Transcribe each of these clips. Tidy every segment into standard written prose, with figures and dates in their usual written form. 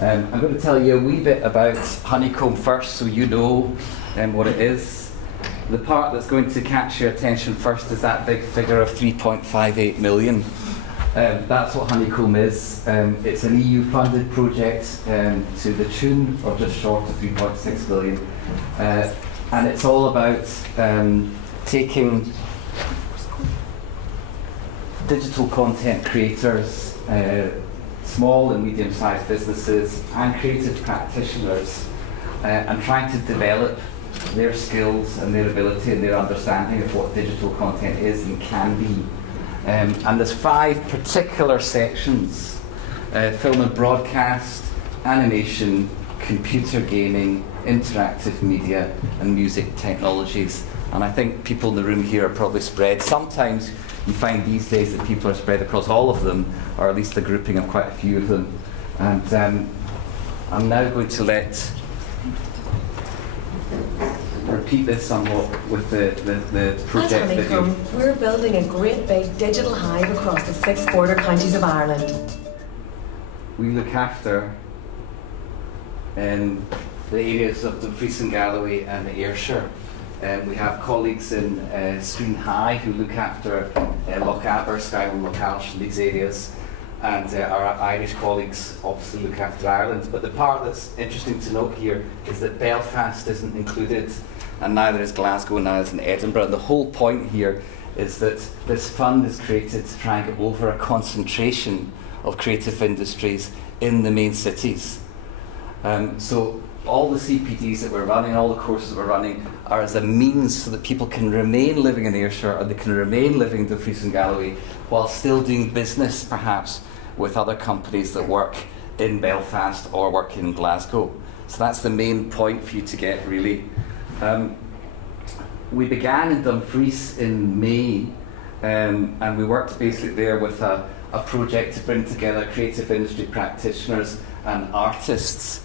I'm going to tell you a wee bit about honeycomb first, so you know what it is. The part that's going to catch your attention first is that big figure of 3.58 million. That's what honeycomb is. It's an EU-funded project to the tune of just short of 3.6 billion, and it's all about taking digital content creators, small and medium-sized businesses and creative practitioners, and trying to develop their skills and their ability and their understanding of what digital content is and can be. And there's 5 particular sections: film and broadcast, animation, computer gaming, interactive media, and music technologies. And I think people in the room here are probably spread. Sometimes you find these days that people are spread across all of them, or at least a grouping of quite a few of them. And I'm now going to repeat this somewhat with the project video. We're building a great big digital hive across the 6 border counties of Ireland. We look after in the areas of Dumfries and Galloway and Ayrshire. We have colleagues in Screen High who look after Loch Aber, Skywell, Loch Alsh, and these areas, and our Irish colleagues obviously look after Ireland. But the part that's interesting to note here is that Belfast isn't included, and neither is Glasgow, neither is Edinburgh. And the whole point here is that this fund is created to try and get over a concentration of creative industries in the main cities. So all the CPDs that we're running, all the courses that we're running, are as a means so that people can remain living in Ayrshire, or they can remain living in Dumfries and Galloway, while still doing business perhaps with other companies that work in Belfast or work in Glasgow. So that's the main point for you to get, really. We began in Dumfries in May, and we worked basically there with a project to bring together creative industry practitioners and artists.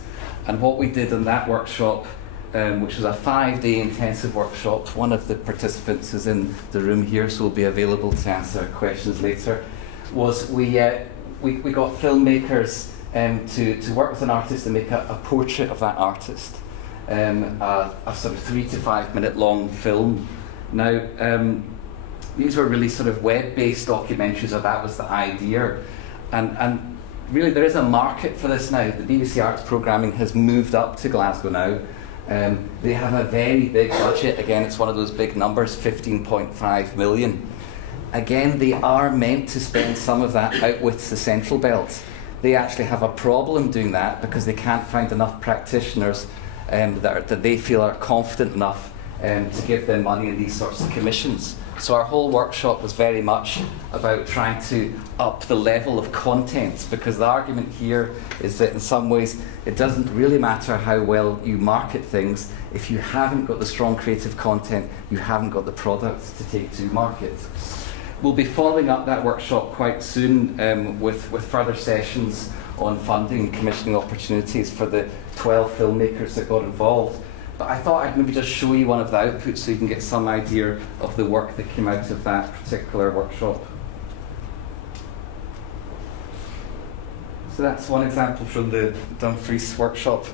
And what we did in that workshop, which was a 5-day intensive workshop, one of the participants is in the room here, so will be available to answer questions later, was we got filmmakers to work with an artist and make a portrait of that artist, a sort of 3 to 5 minute long film. Now, these were really sort of web-based documentaries, or that was the idea, and really, there is a market for this now. The BBC Arts programming has moved up to Glasgow now. They have a very big budget. Again, it's one of those big numbers, 15.5 million. Again, they are meant to spend some of that out with the Central Belt. They actually have a problem doing that because they can't find enough practitioners that they feel are confident enough to give them money in these sorts of commissions. So our whole workshop was very much about trying to up the level of content, because the argument here is that in some ways it doesn't really matter how well you market things. If you haven't got the strong creative content, you haven't got the product to take to market. We'll be following up that workshop quite soon with further sessions on funding and commissioning opportunities for the 12 filmmakers that got involved. But I thought I'd maybe just show you one of the outputs so you can get some idea of the work that came out of that particular workshop. So that's one example from the Dumfries workshop.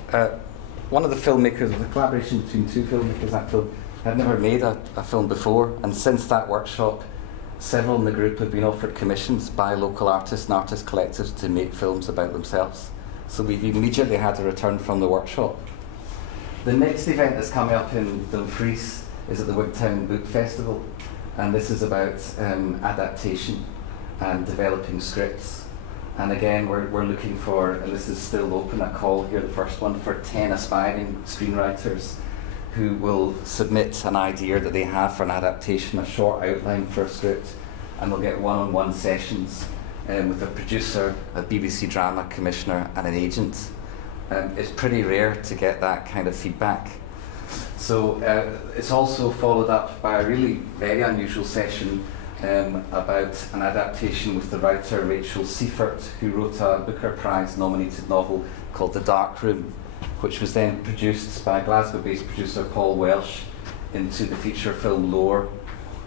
One of the filmmakers, was a collaboration between 2 filmmakers, that film, had never made a film before, and since that workshop, several in the group have been offered commissions by local artists and artist collectives to make films about themselves. So we've immediately had a return from the workshop. The next event that's coming up in Dumfries is at the Wigtown Book Festival, and this is about adaptation and developing scripts. And again, we're looking for, and this is still open, a call here, the first one, for 10 aspiring screenwriters who will submit an idea that they have for an adaptation, a short outline for a script, and they'll get one-on-one sessions with a producer, a BBC drama commissioner, and an agent. It's pretty rare to get that kind of feedback. So it's also followed up by a really very unusual session about an adaptation with the writer Rachel Seifert, who wrote a Booker Prize nominated novel called The Dark Room, which was then produced by Glasgow-based producer Paul Welsh into the feature film Lore,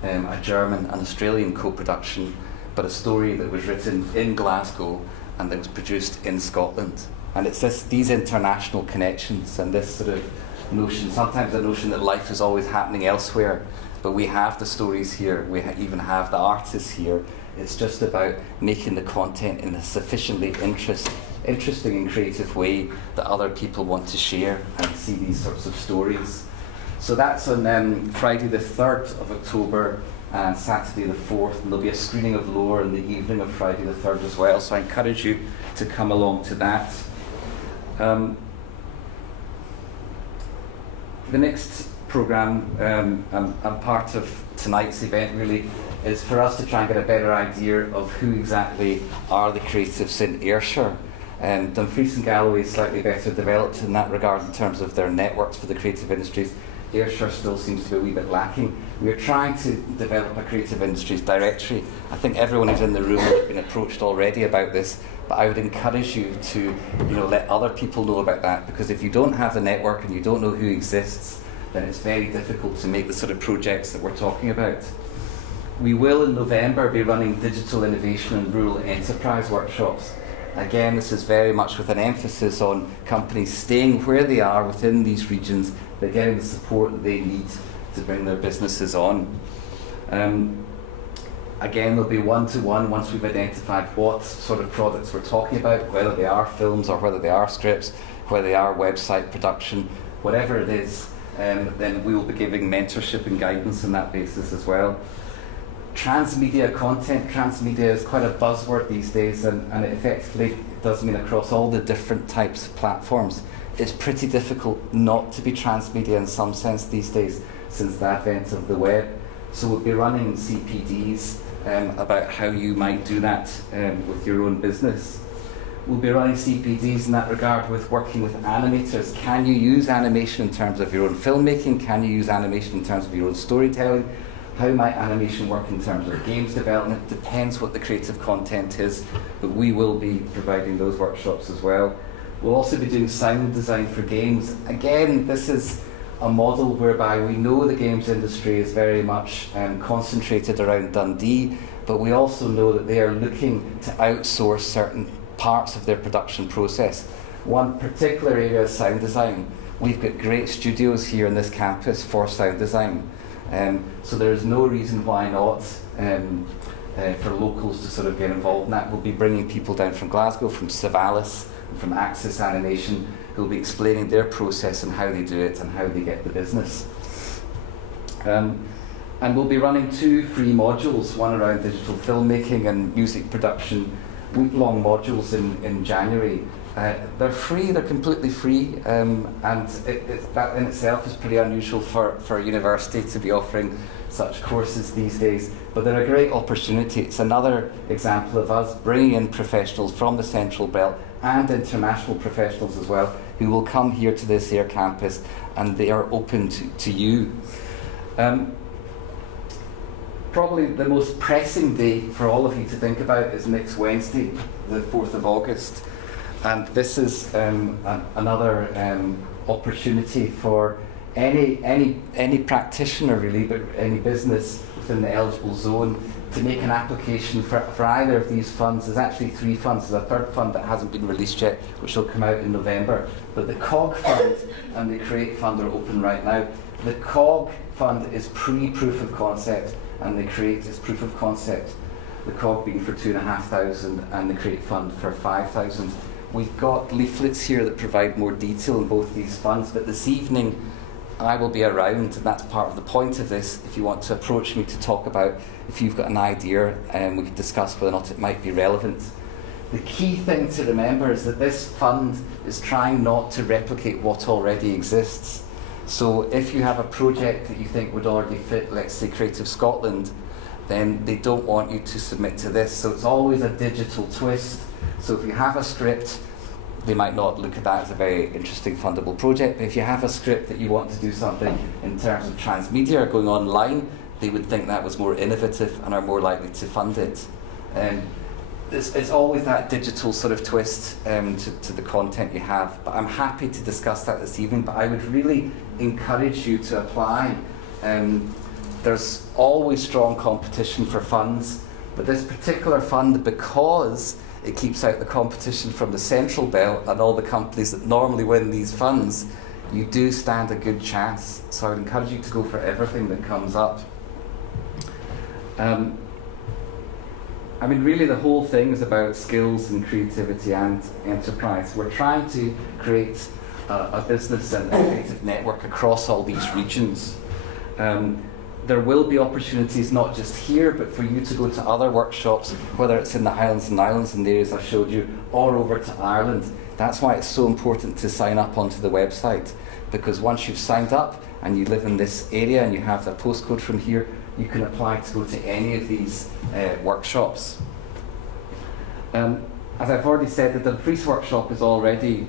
a German and Australian co-production, but a story that was written in Glasgow and that was produced in Scotland. And it's these international connections and this sort of notion, sometimes the notion that life is always happening elsewhere, but we have the stories here, we even have the artists here. It's just about making the content in a sufficiently interesting and creative way that other people want to share and see these sorts of stories. So that's on Friday the 3rd of October and Saturday the 4th, and there'll be a screening of Lore in the evening of Friday the 3rd as well, so I encourage you to come along to that. The next programme and part of tonight's event really is for us to try and get a better idea of who exactly are the creatives in Ayrshire. Dumfries and Galloway is slightly better developed in that regard in terms of their networks for the creative industries. Ayrshire still seems to be a wee bit lacking. We're trying to develop a creative industries directory. I think everyone who's in the room has been approached already about this, but I would encourage you to let other people know about that, because if you don't have the network and you don't know who exists, then it's very difficult to make the sort of projects that we're talking about. We will in November be running digital innovation and rural enterprise workshops. Again, this is very much with an emphasis on companies staying where they are within these regions, but getting the support that they need to bring their businesses on. Again, there'll be one-to-one once we've identified what sort of products we're talking about, whether they are films or whether they are scripts, whether they are website production, whatever it is, then we will be giving mentorship and guidance on that basis as well. Transmedia content. Transmedia is quite a buzzword these days, and it effectively does mean across all the different types of platforms. It's pretty difficult not to be transmedia in some sense these days since the advent of the web. So we'll be running CPDs about how you might do that with your own business. We'll be running CPDs in that regard with working with animators. Can you use animation in terms of your own filmmaking? Can you use animation in terms of your own storytelling? How might animation work in terms of games development? Depends what the creative content is, but we will be providing those workshops as well. We'll also be doing sound design for games. Again, this is a model whereby we know the games industry is very much concentrated around Dundee, but we also know that they are looking to outsource certain parts of their production process. One particular area is sound design. We've got great studios here in this campus for sound design. So there is no reason why not for locals to sort of get involved in that. We'll be bringing people down from Glasgow, from Savalis, and from Axis Animation, who will be explaining their process and how they do it and how they get the business. And we'll be running 2 free modules, one around digital filmmaking and music production, week-long modules in January. They're free, they're completely free, and that in itself is pretty unusual for a university to be offering such courses these days, but they're a great opportunity. It's another example of us bringing in professionals from the Central Belt and international professionals as well, who will come here to this Ayr campus, and they are open to you. Probably the most pressing day for all of you to think about is next Wednesday, the 4th of August. And this is another opportunity for any practitioner really, but any business within the eligible zone to make an application for either of these funds. There's actually 3 funds. There's a 3rd fund that hasn't been released yet, which will come out in November. But the COG fund and the Create fund are open right now. The COG fund is pre-proof of concept, and the Create is proof of concept. The COG being for 2,500 and the Create fund for 5,000. We've got leaflets here that provide more detail on both these funds, but this evening I will be around, and that's part of the point of this. If you want to approach me to talk about, if you've got an idea, we can discuss whether or not it might be relevant. The key thing to remember is that this fund is trying not to replicate what already exists. So if you have a project that you think would already fit, let's say Creative Scotland, then they don't want you to submit to this. So it's always a digital twist. So if you have a script, they might not look at that as a very interesting fundable project. But if you have a script that you want to do something in terms of transmedia or going online, they would think that was more innovative and are more likely to fund it. It's always that digital sort of twist to the content you have. But I'm happy to discuss that this evening, but I would really encourage you to apply. There's always strong competition for funds, but this particular fund, because it keeps out the competition from the Central Belt and all the companies that normally win these funds. You do stand a good chance. So I would encourage you to go for everything that comes up. I mean, really the whole thing is about skills and creativity and enterprise. We're trying to create a business and a creative network across all these regions. There will be opportunities not just here, but for you to go to other workshops, whether it's in the Highlands and Islands and the areas I've showed you, or over to Ireland. That's why it's so important to sign up onto the website, because once you've signed up and you live in this area and you have the postcode from here, you can apply to go to any of these workshops. As I've already said, the Dumfries workshop has already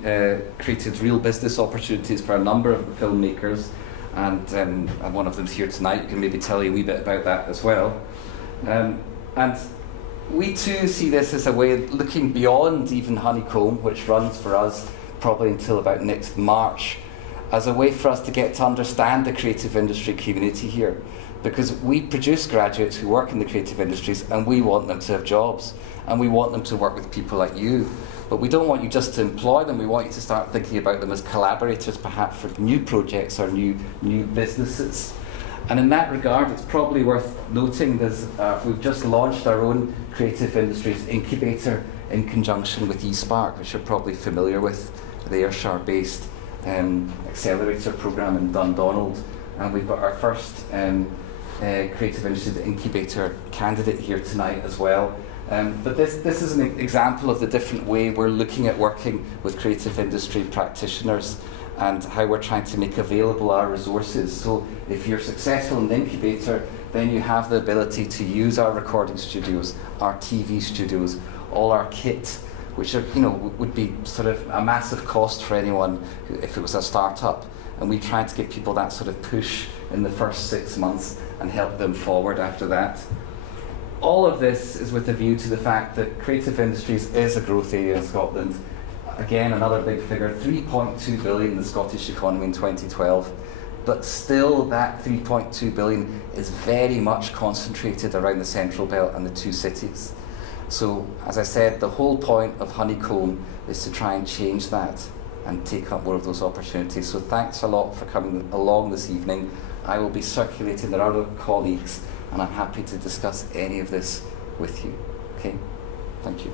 created real business opportunities for a number of the filmmakers, and one of them's here tonight. You can maybe tell you a wee bit about that as well. And we too see this as a way of looking beyond even Honeycomb, which runs for us probably until about next March, as a way for us to get to understand the creative industry community here. Because we produce graduates who work in the creative industries, and we want them to have jobs, and we want them to work with people like you. But we don't want you just to employ them, we want you to start thinking about them as collaborators, perhaps for new projects or new businesses. And in that regard, it's probably worth noting that we've just launched our own creative industries incubator in conjunction with eSpark, which you're probably familiar with, the Ayrshire-based accelerator program in Dundonald. And we've got our first creative industries incubator candidate here tonight as well. But this is an example of the different way we're looking at working with creative industry practitioners and how we're trying to make available our resources. So if you're successful in the incubator, then you have the ability to use our recording studios, our TV studios, all our kit, which are, would be sort of a massive cost for anyone if it was a startup. And we try to give people that sort of push in the first 6 months and help them forward after that. All of this is with a view to the fact that creative industries is a growth area in Scotland. Again, another big figure, 3.2 billion in the Scottish economy in 2012. But still, that 3.2 billion is very much concentrated around the Central Belt and the two cities. So, as I said, the whole point of Honeycomb is to try and change that and take up more of those opportunities. So thanks a lot for coming along this evening. I will be circulating, there are other colleagues, and I'm happy to discuss any of this with you. Okay, thank you.